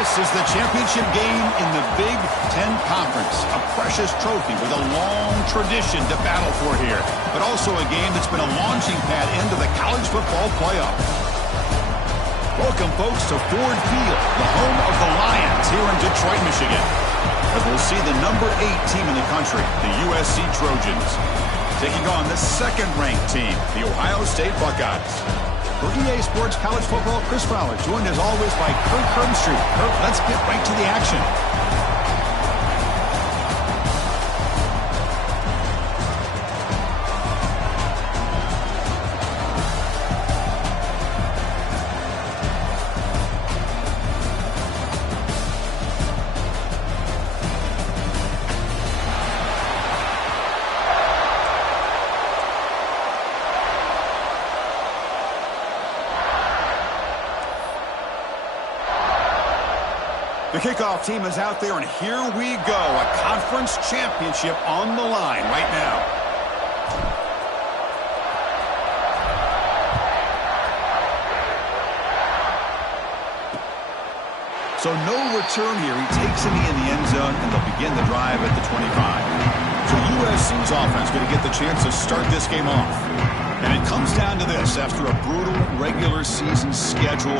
This is the championship game in the Big Ten Conference. A precious trophy with a long tradition to battle for here. But also a game that's been a launching pad into the college football playoff. Welcome, folks, to Ford Field, the home of the Lions here in Detroit, Michigan. As we'll see the number 8 team in the country, the USC Trojans, taking on the second-ranked team, the Ohio State Buckeyes. For EA Sports College Football, Chris Fowler, joined as always by Kirk Herbstreit. Kirk, let's get right to the action. The kickoff team is out there, and here we go. A conference championship on the line right now. So no return here. He takes it in the end zone, and they'll begin the drive at the 25. So USC's offense going to get the chance to start this game off. And it comes down to this. After a brutal regular season schedule,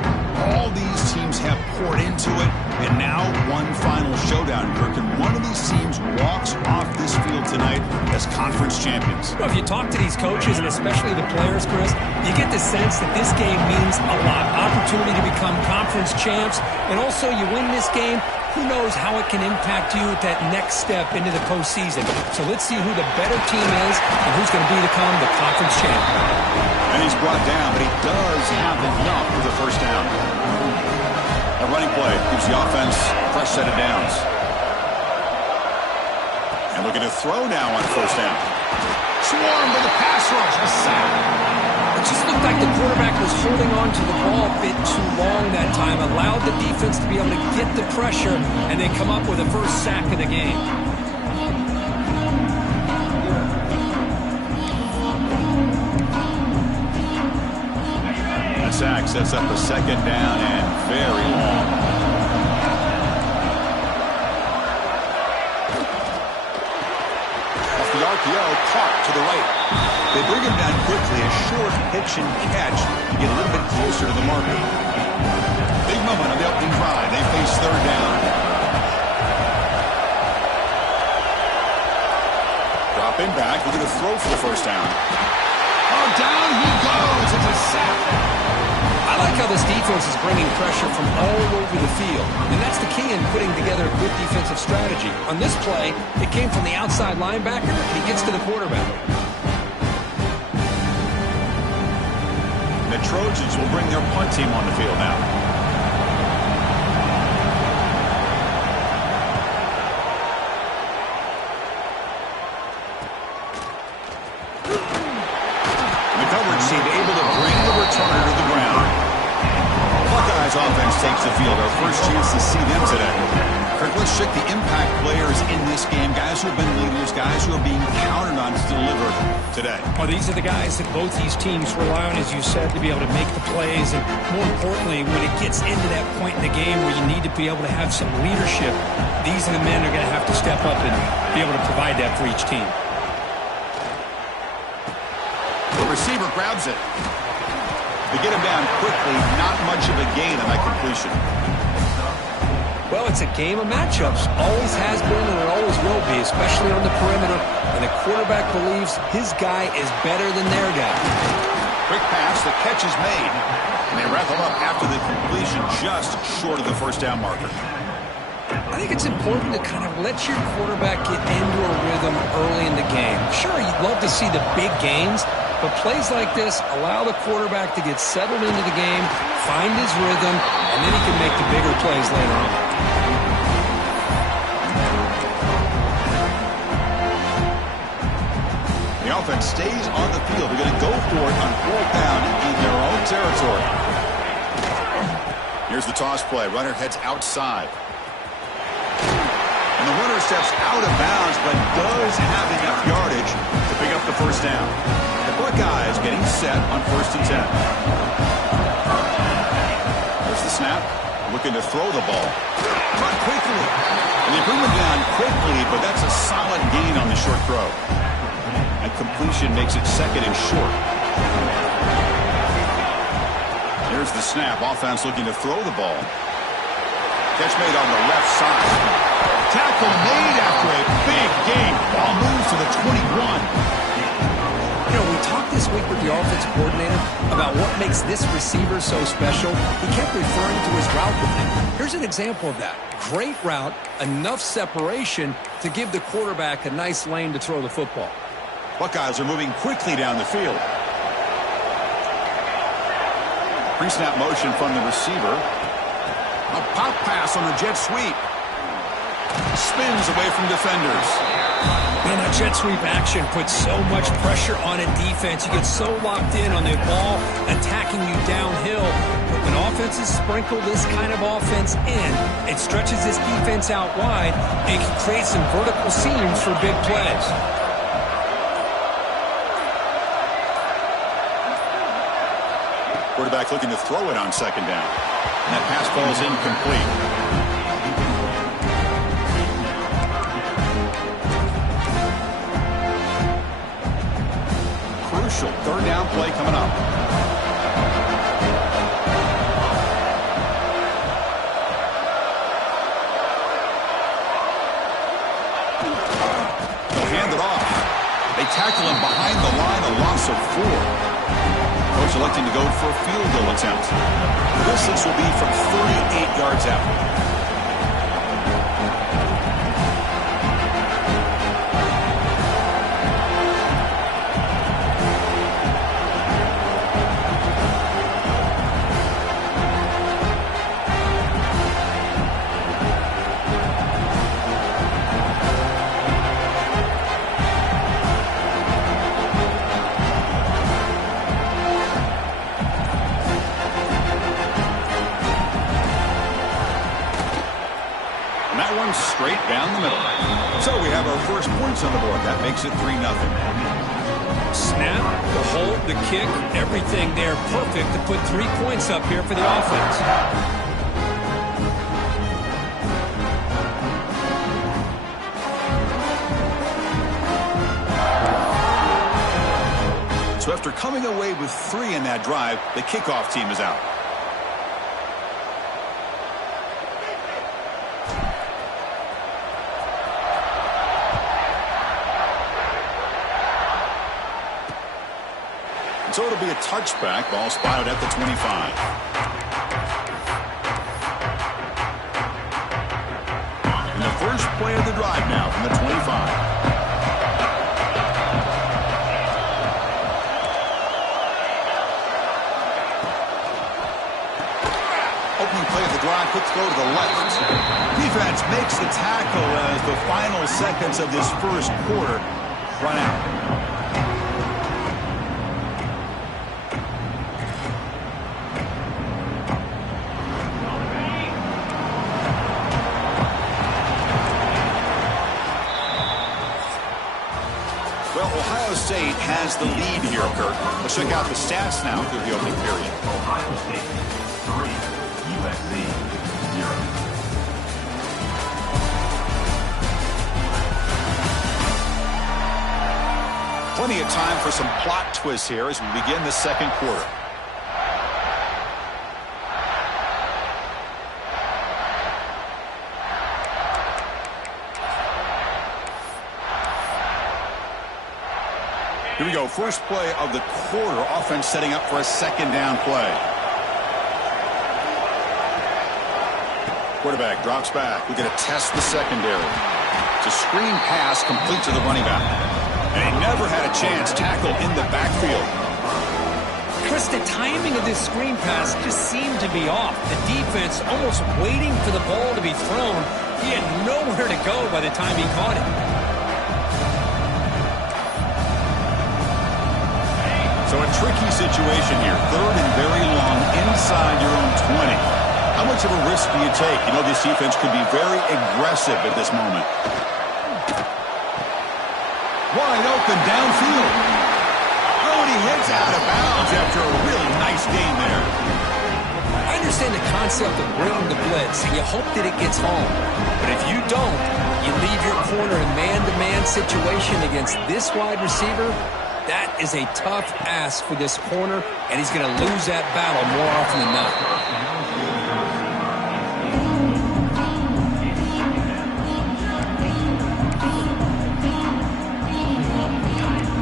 all these teams have poured into it, and now one final showdown, Kirk. And one of these teams walks off this field tonight as conference champions. Well, if you talk to these coaches, and especially the players, Chris, you get the sense that this game means a lot. Opportunity to become conference champs, and also you win this game, who knows how it can impact you at that next step into the postseason. So let's see who the better team is and who's going to become the conference champ. And he's brought down, but he does have enough for the first down. A running play gives the offense a fresh set of downs. And looking to throw now on first down. Swarmed with the pass rush, a sack. It just looked like the quarterback was holding on to the ball a bit too long that time, allowed the defense to be able to get the pressure, and they come up with a first sack of the game. That sack sets up a second down and very long. Off the RPO, caught to the right. They bring him down quickly, a short pitch and catch to get a little bit closer to the marker. Big moment on the opening drive. They face third down. Dropping back, looking to throw for the first down. Oh, down he goes. It's a sack. I like how this defense is bringing pressure from all over the field, and that's the key in putting together a good defensive strategy. On this play, it came from the outside linebacker, and he gets to the quarterback. The Trojans will bring their punt team on the field now. The coverage team able to bring the returner to the ground. Buckeyes offense takes the field. Our first chance to see them today. Kirk, let's check the impact players in this game. Guys who have been leaders, guys who are being counted on to deliver today. Well, these are the guys that both these teams rely on, as you said, to be able to make the plays. And more importantly, when it gets into that point in the game where you need to be able to have some leadership, these are the men who are going to have to step up and be able to provide that for each team. The receiver grabs it. They get him down quickly. Not much of a gain on that completion. Well, it's a game of matchups. Always has been and it always will be, especially on the perimeter. And the quarterback believes his guy is better than their guy. Quick pass, the catch is made. And they wrap him up after the completion, just short of the first down marker. I think it's important to kind of let your quarterback get into a rhythm early in the game. Sure, you'd love to see the big gains, but plays like this allow the quarterback to get settled into the game, find his rhythm, and then he can make the bigger plays later on. The offense stays on the field. They're going to go for it on fourth down in their own territory. Here's the toss play. Runner heads outside. And the runner steps out of bounds, but does have enough yardage to pick up the first down. The Buckeyes getting set on 1st and 10. There's the snap. Looking to throw the ball. Caught quickly. And they bring him down quickly, but that's a solid gain on the short throw. And completion makes it second and short. Here's the snap. Offense looking to throw the ball. Catch made on the left side. Tackle made after a big gain. Ball moves to the 21. You know, we talked this week with the offensive coordinator about what makes this receiver so special. He kept referring to his route with him. Here's an example of that. Great route, enough separation to give the quarterback a nice lane to throw the football. Buckeyes are moving quickly down the field. Pre-snap motion from the receiver. A pop pass on a jet sweep. Spins away from defenders. Man, that jet sweep action puts so much pressure on a defense. You get so locked in on the ball attacking you downhill. But when offenses sprinkle this kind of offense in, it stretches this defense out wide and can create some vertical seams for big plays. Quarterback looking to throw it on second down. And that pass falls incomplete. Third down play coming up. They'll hand it off. They tackle him behind the line, a loss of 4. Coach electing to go for a field goal attempt. The distance will be from 38 yards out. Straight down the middle. So we have our first points on the board. That makes it 3-0. Snap, the hold, the kick, everything there perfect to put 3 points up here for the offense. So after coming away with 3 in that drive, the kickoff team is out. So it'll be a touchback. Ball spotted at the 25. And the first play of the drive now from the 25. Opening play of the drive, quick throw to the left. Defense makes the tackle as the final seconds of this first quarter run out. Ohio State has the lead here, Kirk. Let's check out the stats now through the opening period. Ohio State 3, USC 0. Plenty of time for some plot twists here as we begin the second quarter. Here we go. First play of the quarter. Offense setting up for a second down play. Quarterback drops back. We're going to test the secondary. It's a screen pass complete to the running back. And he never had a chance. Tackle in the backfield. Chris, the timing of this screen pass just seemed to be off. The defense almost waiting for the ball to be thrown. He had nowhere to go by the time he caught it. So a tricky situation here. Third and very long inside your own 20. How much of a risk do you take? You know, this defense could be very aggressive at this moment. Wide open downfield. Oh, and he heads out of bounds after a really nice game there. I understand the concept of bringing the blitz, and you hope that it gets home. But if you don't, you leave your corner in man-to-man situation against this wide receiver. That is a tough ask for this corner, and he's going to lose that battle more often than not.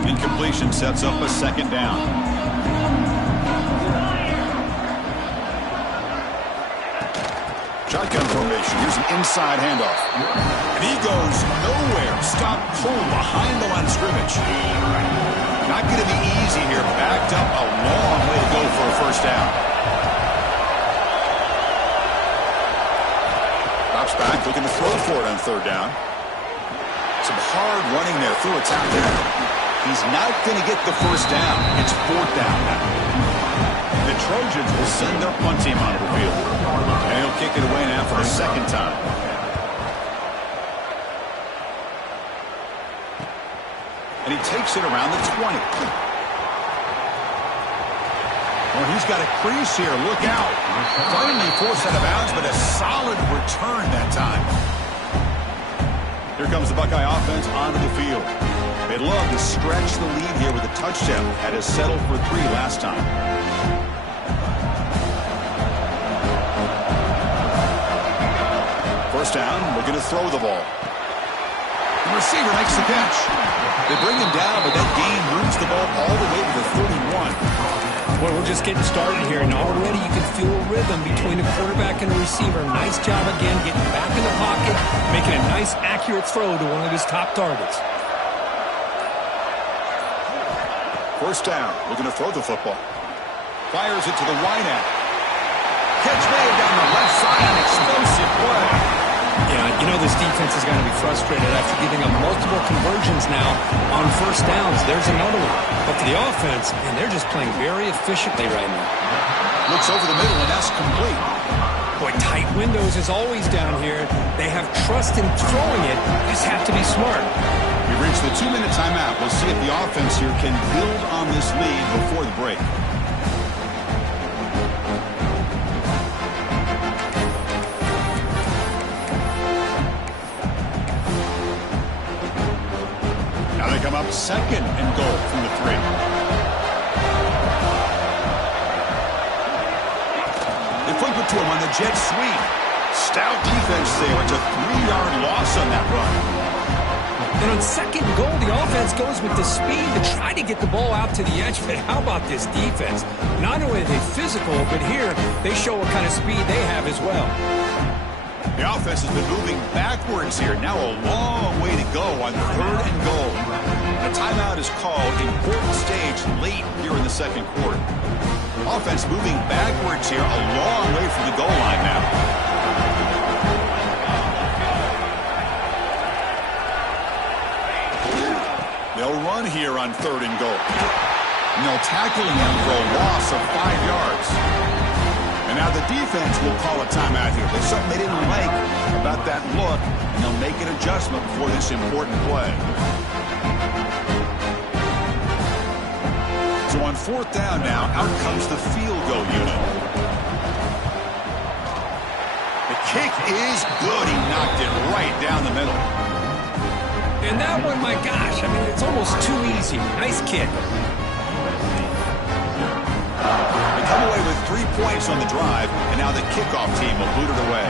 Incompletion sets up a second down. Shotgun formation. Here's an inside handoff. And he goes nowhere. Stop cool behind the line of scrimmage. Not going to be easy here. Backed up a long way to go for a first down. Drops back, looking to throw for it on third down. Some hard running there through a tackle. He's not going to get the first down. It's fourth down now. The Trojans will send their punt team onto the field. And he'll kick it away now for the second time. And he takes it around the 20. Well, he's got a crease here. Look out. Finally forced out of bounds, but a solid return that time. Here comes the Buckeye offense onto the field. They'd love to stretch the lead here with a touchdown. Had us settled for 3 last time. First down, looking to throw the ball. The receiver makes the catch. They bring him down, but that gain moves the ball all the way to the 31. Well, we're just getting started here, and already you can feel a rhythm between the quarterback and the receiver. Nice job again getting back in the pocket, making a nice, accurate throw to one of his top targets. First down, looking to throw the football. Fires it to the wideout. Catch made down the left side, an explosive play. Yeah, you know this defense is going to be frustrated after giving up multiple conversions now on first downs. There's another one. But for the offense, and they're just playing very efficiently right now. Looks over the middle, and that's complete. Boy, tight windows is always down here. They have trust in throwing it. Just have to be smart. We reach the 2-minute timeout. We'll see if the offense here can build on this lead before the break. Now they come up second and goal from the 3. They flip it to him on the jet sweep. Stout defense there. It's a 3-yard loss on that run. And on second and goal, the offense goes with the speed to try to get the ball out to the edge. But how about this defense? Not only are they physical, but here they show what kind of speed they have as well. The offense has been moving backwards here. Now a long way to go on third and goal. A timeout is called. Important stage late here in the second quarter. Offense moving backwards here, a long way from the goal line now. They'll run here on third and goal. And they'll tackle him for a loss of 5 yards. And now the defense will call a timeout here. There's something they didn't like about that look, and they'll make an adjustment before this important play. So on fourth down now, out comes the field goal unit. The kick is good. He knocked it right down the middle. And that one, my gosh, I mean, it's almost too easy. Nice kick. They come away with 3 points on the drive, and now the kickoff team will boot it away.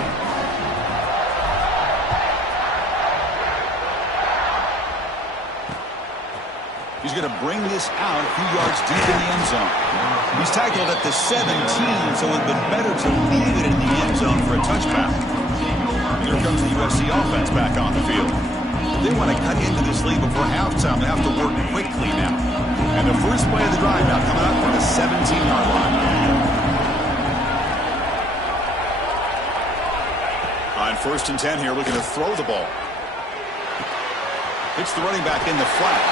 He's going to bring this out a few yards deep in the end zone. He's tackled at the 17, so it would have been better to leave it in the end zone for a touchback. And here comes the USC offense back on the field. They want to cut into this lead before halftime. They have to work quickly now. And the first play of the drive now coming up from the 17-yard line. On first and 10 here, looking to throw the ball. Hits the running back in the flat.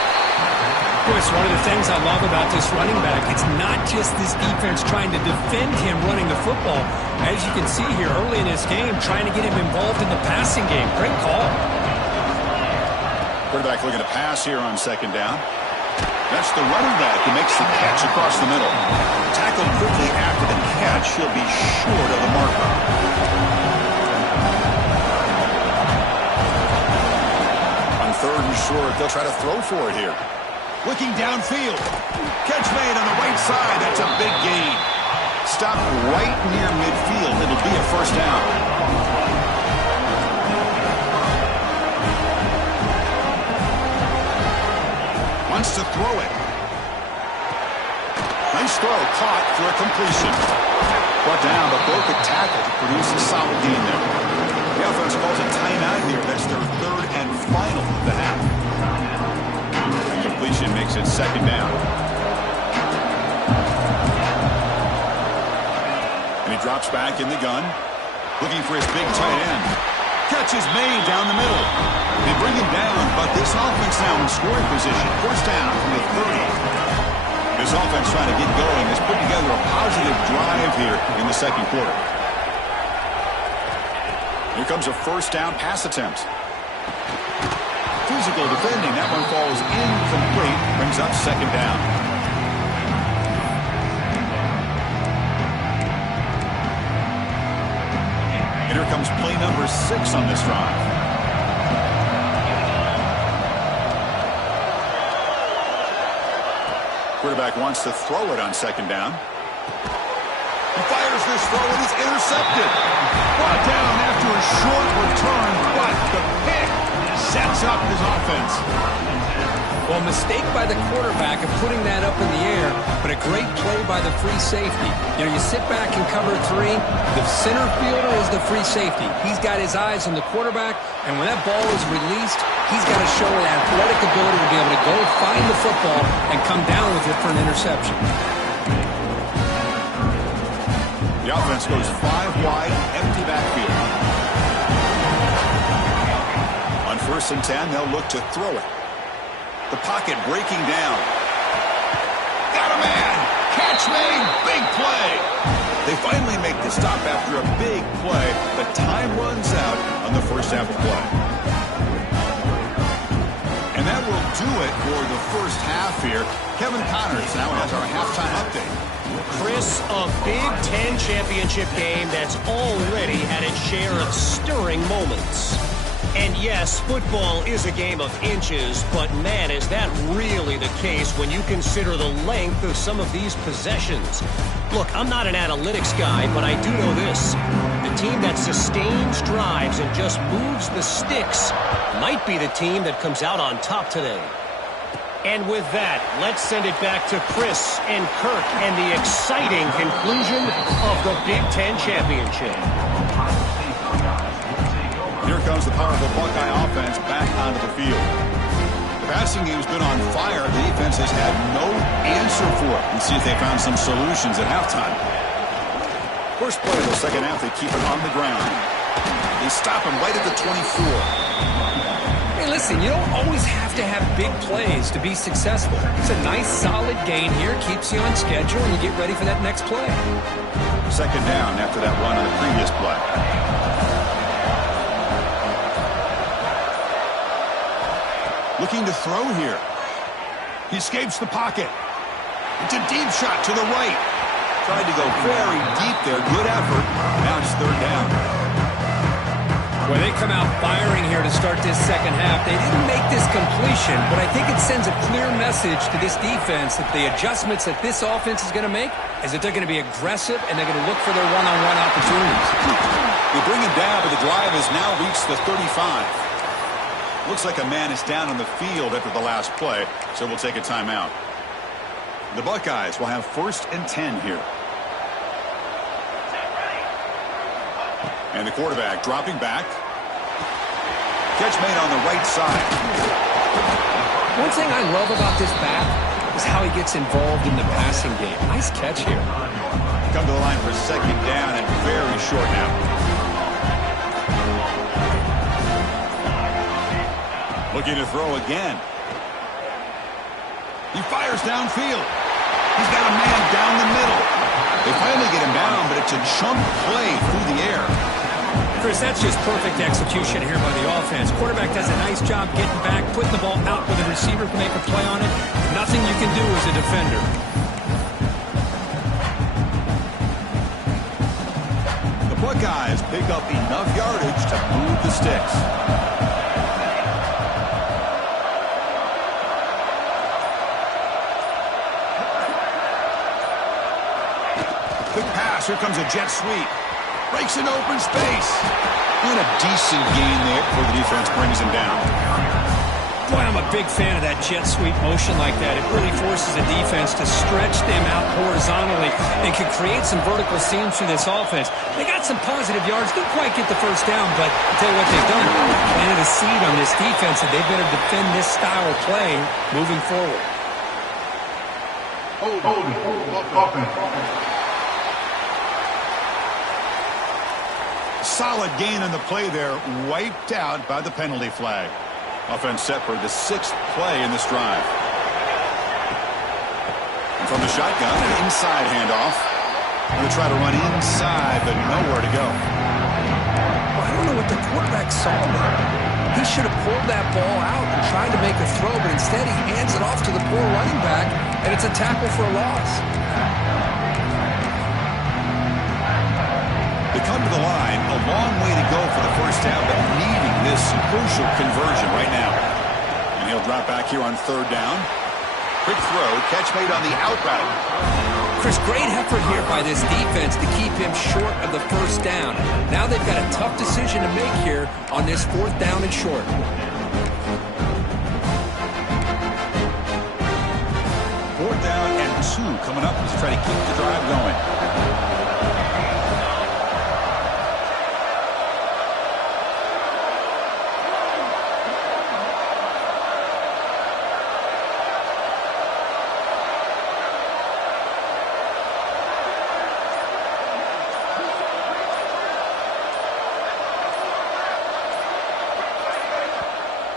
Chris, one of the things I love about this running back, it's not just this defense trying to defend him running the football. As you can see here early in this game, trying to get him involved in the passing game. Great call. Quarterback looking to pass here on second down. That's the running back who makes the catch across the middle. Tackled quickly after the catch. He'll be short of the marker. On 3rd and short, they'll try to throw for it here. Looking downfield. Catch made on the right side. That's a big gain. Stop right near midfield. It'll be a first down. Wants to throw it. Nice throw, caught for a completion. Brought down, but broke a tackle to produce a solid gain there. The offense calls a timeout here. That's their 3rd and final of the half. The completion makes it 2nd down. And he drops back in the gun, looking for his big tight end. Catch is made down the middle. They bring him down, but this offense now in scoring position. First down from the 30. This offense trying to get going has put together a positive drive here in the 2nd quarter. Here comes a first down pass attempt. Physical defending. That one falls incomplete. Brings up 2nd down. And here comes play number 6 on this drive. Quarterback wants to throw it on 2nd down. He fires this throw and it's intercepted. Brought down after a short return, but the pick sets up his offense. Well, mistake by the quarterback of putting that up in the air, but a great play by the free safety. You know, you sit back and cover 3. The center fielder is the free safety. He's got his eyes on the quarterback, and when that ball is released, he's got to show an athletic ability to be able to go find the football and come down with it for an interception. The offense goes 5 wide, empty backfield. On 1st and 10, they'll look to throw it. The pocket breaking down. Got a man. Catch made. Big play. They finally make the stop after a big play, but time runs out on the first half of play. And that will do it for the first half here. Kevin Connors now has our halftime update. Chris, a Big Ten championship game that's already had its share of stirring moments. And yes, football is a game of inches, but man, is that really the case when you consider the length of some of these possessions. Look, I'm not an analytics guy, but I do know this. The team that sustains drives and just moves the sticks might be the team that comes out on top today. And with that, let's send it back to Chris and Kirk and the exciting conclusion of the Big Ten championship. Here comes the powerful Buckeye offense back onto the field. The passing game's been on fire. The defense has had no answer for it. Let's see if they found some solutions at halftime. First play of the 2nd half, they keep it on the ground. They stop him right at the 24. Hey, listen, you don't always have to have big plays to be successful. It's a nice, solid gain here. Keeps you on schedule, and you get ready for that next play. 2nd down after that run on the previous play. Looking to throw here. He escapes the pocket. It's a deep shot to the right. Tried to go very deep there. Good effort. Now it's 3rd down. Well, they come out firing here to start this 2nd half. They didn't make this completion, but I think it sends a clear message to this defense that the adjustments that this offense is going to make is that they're going to be aggressive and they're going to look for their one-on-one opportunities. They bring him down, but the drive has now reached the 35. Looks like a man is down on the field after the last play, so we'll take a timeout. The Buckeyes will have 1st and 10 here. And the quarterback dropping back. Catch made on the right side. One thing I love about this back is how he gets involved in the passing game. Nice catch here. Come to the line for 2nd down and very short now. Looking to throw again. He fires downfield. He's got a man down the middle. They finally get him down, but it's a chunk play through the air. Chris, that's just perfect execution here by the offense. Quarterback does a nice job getting back, putting the ball out where the receiver can make a play on it. Nothing you can do as a defender. Buckeyes pick up enough yardage to move the sticks. Quick pass. Here comes a jet sweep. Breaks an open space. And a decent gain there before the defense brings him down. Boy, I'm a big fan of that jet sweep motion like that. It really forces the defense to stretch them out horizontally and can create some vertical seams through this offense. They got some positive yards. Didn't quite get the first down, but I'll tell you what they've done. Planted a seed on this defense, and they better defend this style of play moving forward. Offense. Solid gain on the play there, wiped out by the penalty flag. Offense set for the 6th play in this drive. And from the shotgun, an inside handoff. Going to try to run inside, but nowhere to go. Well, I don't know what the quarterback saw there. He should have pulled that ball out and tried to make a throw, but instead he hands it off to the poor running back, and it's a tackle for a loss. They come to the line, a long way to go for the first down, but needing this crucial conversion right now. And he'll drop back here on 3rd down. Quick throw, catch made on the out route. Chris, great effort here by this defense to keep him short of the first down. Now they've got a tough decision to make here on this 4th down and short. 4th down and 2 coming up to try to keep the drive going.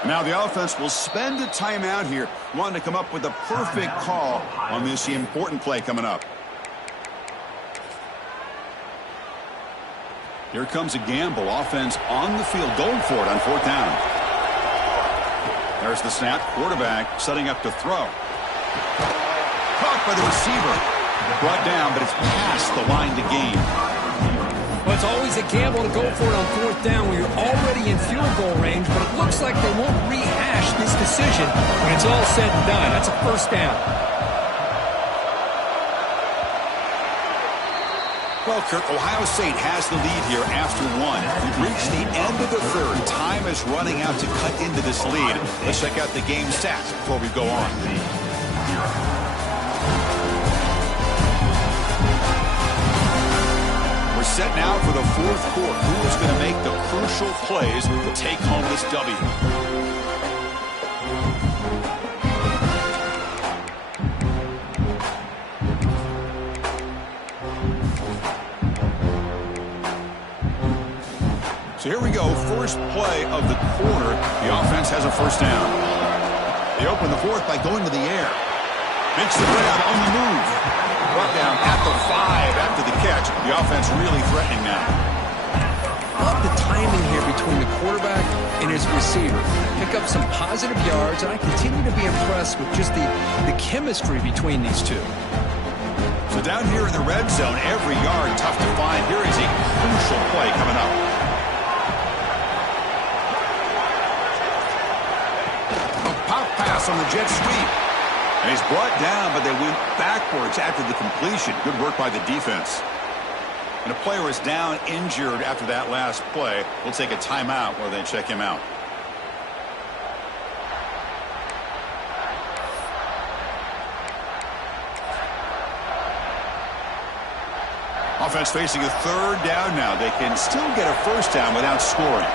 Now the offense will spend a timeout here, wanting to come up with the perfect call on this important play coming up. Here comes a gamble. Offense on the field, going for it on 4th down. There's the snap. Quarterback setting up to throw. Caught by the receiver. Brought down, but it's past the line to gain. Well, it's always a gamble to go for it on 4th down when you're already in field goal range, but it looks like they won't rehash this decision when it's all said and done. That's a 1st down. Well, Kirk, Ohio State has the lead here after 1. We've reached the end of the 3rd. Time is running out to cut into this lead. Let's check out the game stats before we go on. We're set now for the 4th quarter. Who is going to make the crucial plays to take home this W? So here we go, first play of the quarter. The offense has a 1st down. They open the 4th by going to the air. Makes the grab on the move. Brought down at the 5 after the catch. The offense really threatening now. Love the timing here between the quarterback and his receiver. Pick up some positive yards, and I continue to be impressed with just the chemistry between these two. So down here in the red zone, every yard tough to find. Here is a crucial play coming up. A pop pass on the jet sweep. And he's brought down, but they went backwards after the completion. Good work by the defense. And a player is down injured after that last play. We'll take a timeout while they check him out. Offense facing a 3rd down now. They can still get a 1st down without scoring.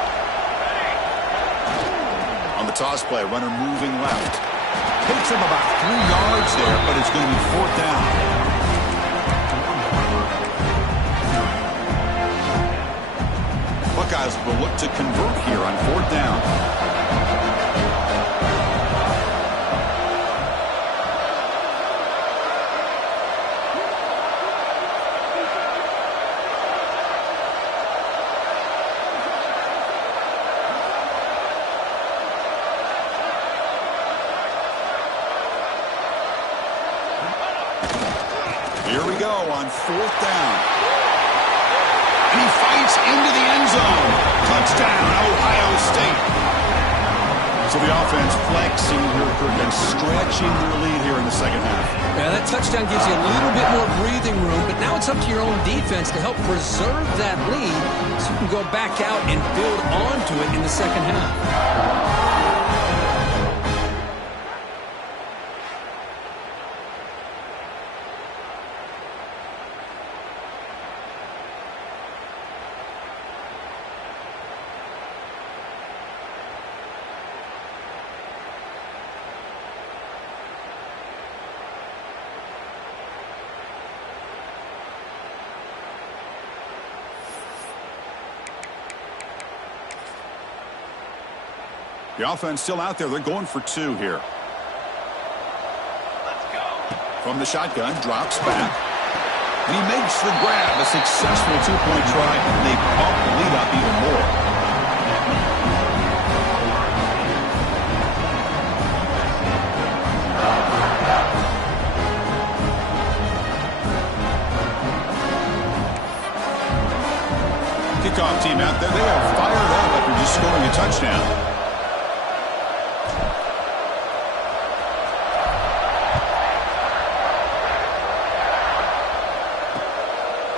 On the toss play, runner moving left. Takes him about 3 yards there, but it's going to be 4th down. Buckeyes will look to convert here on 4th down. Here we go on 4th down. And he fights into the end zone. Touchdown, Ohio State. So the offense flexing here and stretching their lead here in the second half. Yeah, that touchdown gives you a little bit more breathing room, but now it's up to your own defense to help preserve that lead so you can go back out and build onto it in the second half. The offense still out there. They're going for two here. Let's go. From the shotgun, drops back. And he makes the grab. A successful two-point try. And they bump the lead up even more. Kickoff team out there. They are fired up after just scoring a touchdown.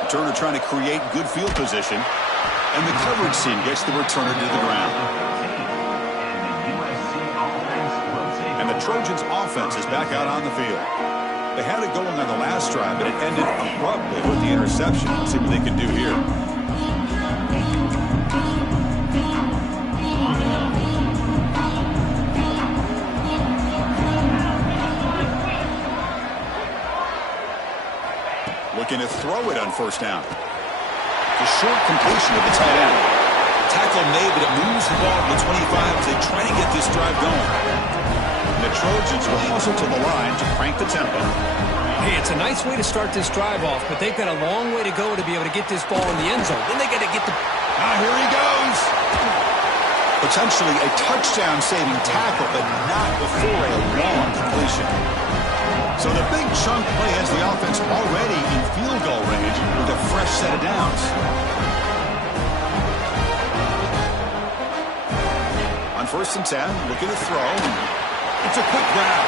Returner trying to create good field position. And the coverage team gets the returner to the ground. And the Trojans offense is back out on the field. They had it going on the last drive, but it ended abruptly with the interception. Let's see what they can do here. Looking to throw it on first down. The short completion of the tight end. Tackle made, but it moves the ball to the 25 as they try to get this drive going. And the Trojans will hustle to the line to crank the tempo. Hey, it's a nice way to start this drive off, but they've got a long way to go to be able to get this ball in the end zone. Then they got to get the... Here he goes. Potentially a touchdown-saving tackle, but not before a long completion. So the big chunk play has the offense already in field goal range with a fresh set of downs. On 1st and 10, looking to throw. It's a quick grab.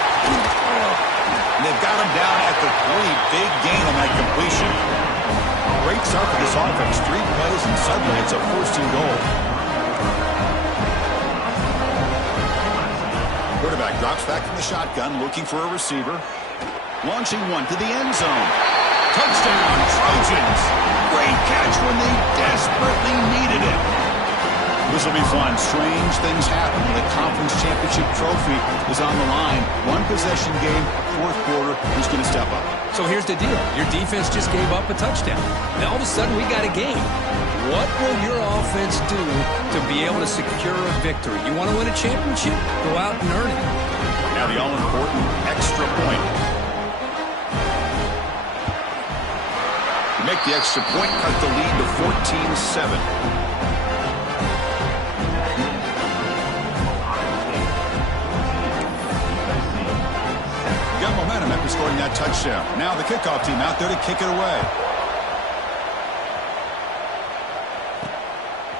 And they've got him down at the 3. Big gain on that completion. Great start for this offense. 3 plays and suddenly it's a 1st and goal. Quarterback drops back from the shotgun, looking for a receiver. Launching one to the end zone. Touchdown, Trojans. Great catch when they desperately needed it. This will be fun. Strange things happen when the conference championship trophy is on the line. One possession game, 4th quarter. Who's going to step up? So here's the deal. Your defense just gave up a touchdown. Now all of a sudden we got a game. What will your offense do to be able to secure a victory? You want to win a championship? Go out and earn it. Now the all-important extra point. Make the extra point, cut the lead to 14-7. Got momentum after scoring that touchdown. Now the kickoff team out there to kick it away.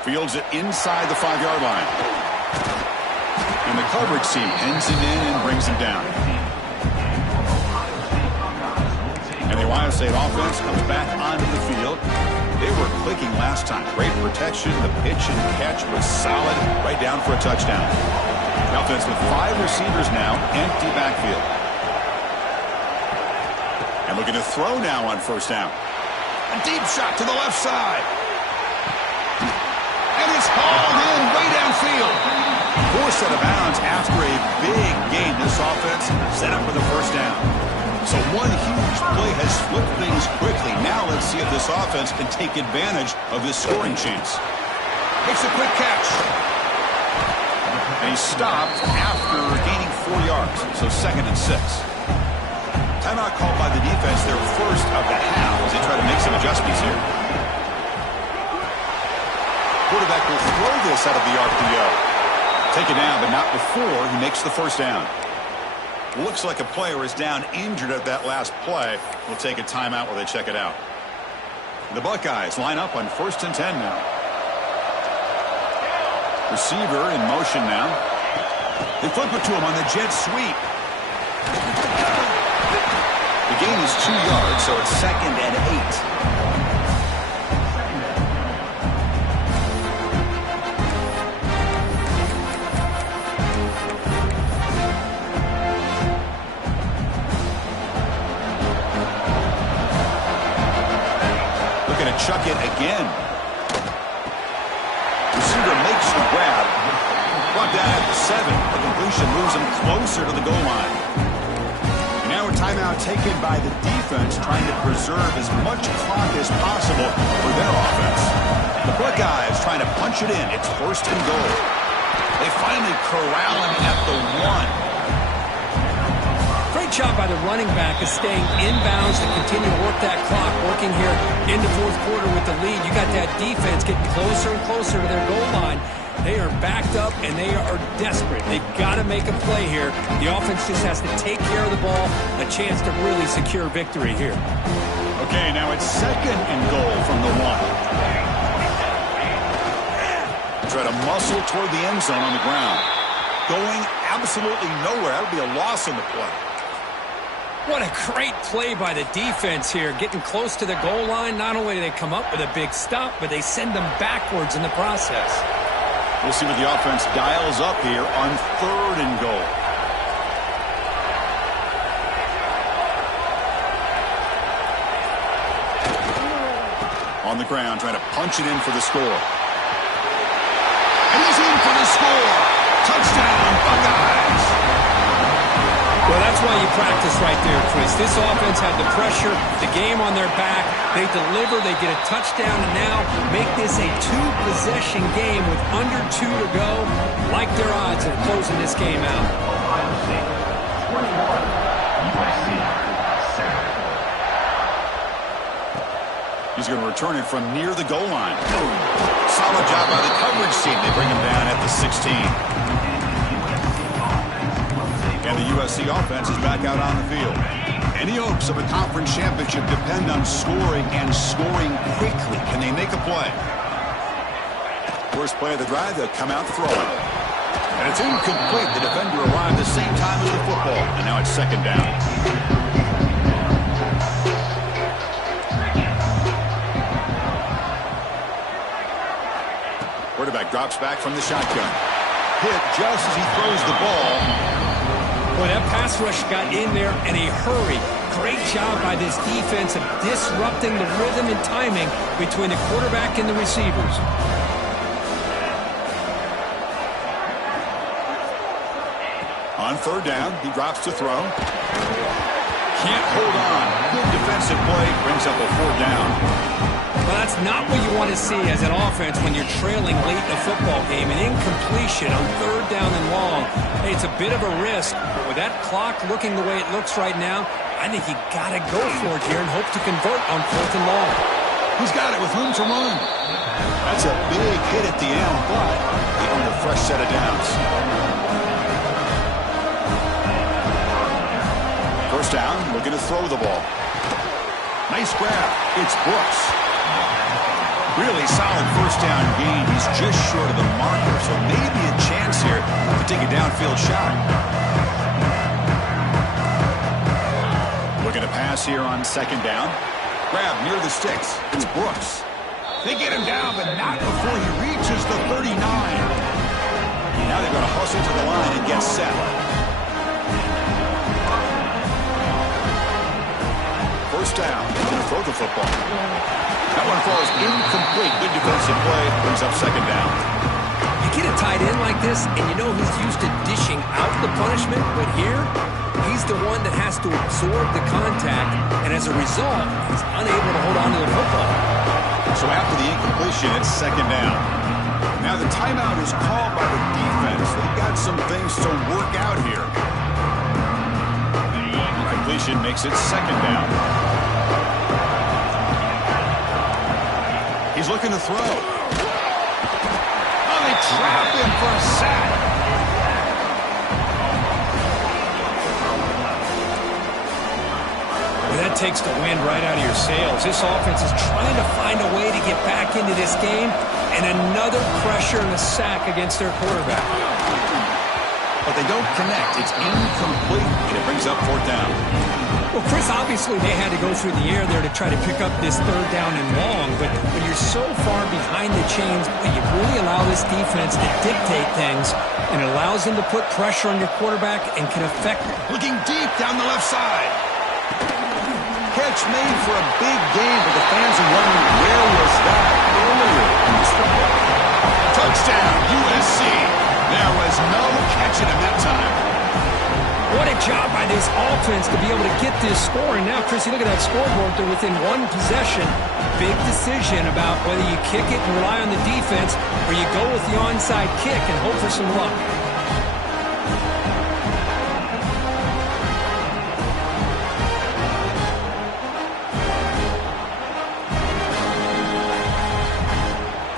Fields it inside the 5-yard line. And the coverage team pins him in and brings him down. And the Ohio State offense comes back onto the field. They were clicking last time. Great protection. The pitch and catch was solid. Right down for a touchdown. The offense with 5 receivers now. Empty backfield. And looking to throw now on 1st down. A deep shot to the left side. And it's hauled in way downfield. Forced out of bounds after a big gain. This offense set up for the 1st down. So one huge play has flipped things quickly. Now let's see if this offense can take advantage of this scoring chance. Makes a quick catch. And he stopped after gaining 4 yards. So 2nd and 6. Timeout called by the defense, their first of the half as they try to make some adjustments here. Quarterback will throw this out of the RPO. Take it down, but not before he makes the 1st down. Looks like a player is down injured at that last play. We'll take a timeout while they check it out. The Buckeyes line up on 1st and 10 now. Receiver in motion now. They flip it to him on the jet sweep. The gain is 2 yards, so it's 2nd and 8. Chuck it again. Receiver makes the grab. Brought down at the 7. The completion moves him closer to the goal line. And now a timeout taken by the defense, trying to preserve as much clock as possible for their offense. The Buckeyes trying to punch it in. It's 1st and goal. They finally corral him at the 1. Great job by the running back of staying inbounds to continue to work that clock, working here in the 4th quarter with the lead. You got that defense getting closer and closer to their goal line. They are backed up, and they are desperate. They've got to make a play here. The offense just has to take care of the ball, a chance to really secure victory here. Okay, now it's 2nd and goal from the 1. Try to muscle toward the end zone on the ground. Going absolutely nowhere. That would be a loss on the play. What a great play by the defense here. Getting close to the goal line, not only do they come up with a big stop, but they send them backwards in the process. We'll see what the offense dials up here on 3rd and goal. On the ground, trying to punch it in for the score. And he's in for the score. Touchdown, Buckeyes. Well, that's why you practice right there, Chris. This offense had the pressure, the game on their back. They deliver, they get a touchdown, and now make this a 2-possession game with under 2 to go. Like their odds of closing this game out. He's going to return it from near the goal line. Solid job by the coverage team. They bring him down at the 16. And the USC offense is back out on the field. Any hopes of a conference championship depend on scoring and scoring quickly. Can they make a play? First play of the drive, they'll come out throwing. And it's incomplete. The defender arrived the same time as the football. And now it's 2nd down. Quarterback drops back from the shotgun. Hit just as he throws the ball. Boy, that pass rush got in there in a hurry. Great job by this defense of disrupting the rhythm and timing between the quarterback and the receivers. On 3rd down, he drops to throw. Can't hold on. Good defensive play. Brings up a 4th down. Well, that's not what you want to see as an offense when you're trailing late in a football game. An incompletion on 3rd down and long. Hey, it's a bit of a risk, but with that clock looking the way it looks right now, I think you got to go for it here and hope to convert on 4th and long. He's got it with room to run. That's a big hit at the end, but give him a fresh set of downs. 1st down, looking to throw the ball. Nice grab. It's Brooks. Really solid 1st down gain. He's just short of the marker, so maybe a chance here to take a downfield shot. Looking to pass here on 2nd down. Grab near the sticks. It's Brooks. They get him down, but not before he reaches the 39. Now they've got to hustle to the line and get set. 1st down. Going to throw the football. That one falls incomplete. Good defensive play. Brings up 2nd down. You get a tight end like this, and you know he's used to dishing out the punishment, but here, he's the one that has to absorb the contact, and as a result, he's unable to hold on to the football. So after the incompletion, it's 2nd down. Now the timeout is called by the defense. They've got some things to work out here. The completion makes it 2nd down. He's looking to throw. Oh, they trap him for a sack. Well, that takes the wind right out of your sails. This offense is trying to find a way to get back into this game, and another pressure and a sack against their quarterback. But they don't connect. It's incomplete, and it brings up fourth down. Well, Chris, obviously they had to go through the air there to try to pick up this third down and long, but when you're so far behind the chains, you really allow this defense to dictate things, and it allows them to put pressure on your quarterback and can affect it. Looking deep down the left side. Catch made for a big game, but the fans are wondering where was that earlier in this football. Touchdown, USC. There was no catching him that time. What a job by this offense to be able to get this score. And now, Chris, you look at that scoreboard. They're within one possession. Big decision about whether you kick it and rely on the defense or you go with the onside kick and hope for some luck.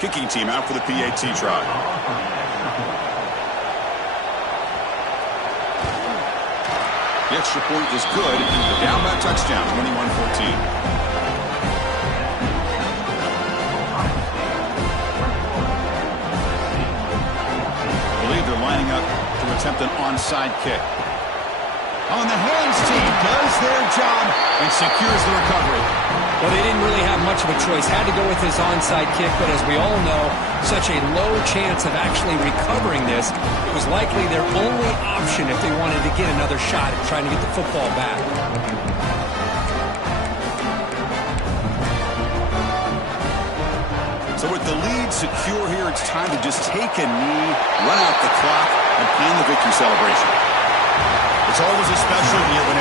Kicking team out for the PAT try. The extra point is good. The down by touchdown, 21-14. I believe they're lining up to attempt an onside kick. On the hands team does their job and secures the recovery. Well, they didn't really have much of a choice. Had to go with this onside kick, but as we all know, such a low chance of actually recovering this. It was likely their only option if they wanted to get another shot at trying to get the football back. So with the lead secure here, it's time to just take a knee, run out the clock, and plan the victory celebration. It's always a special year when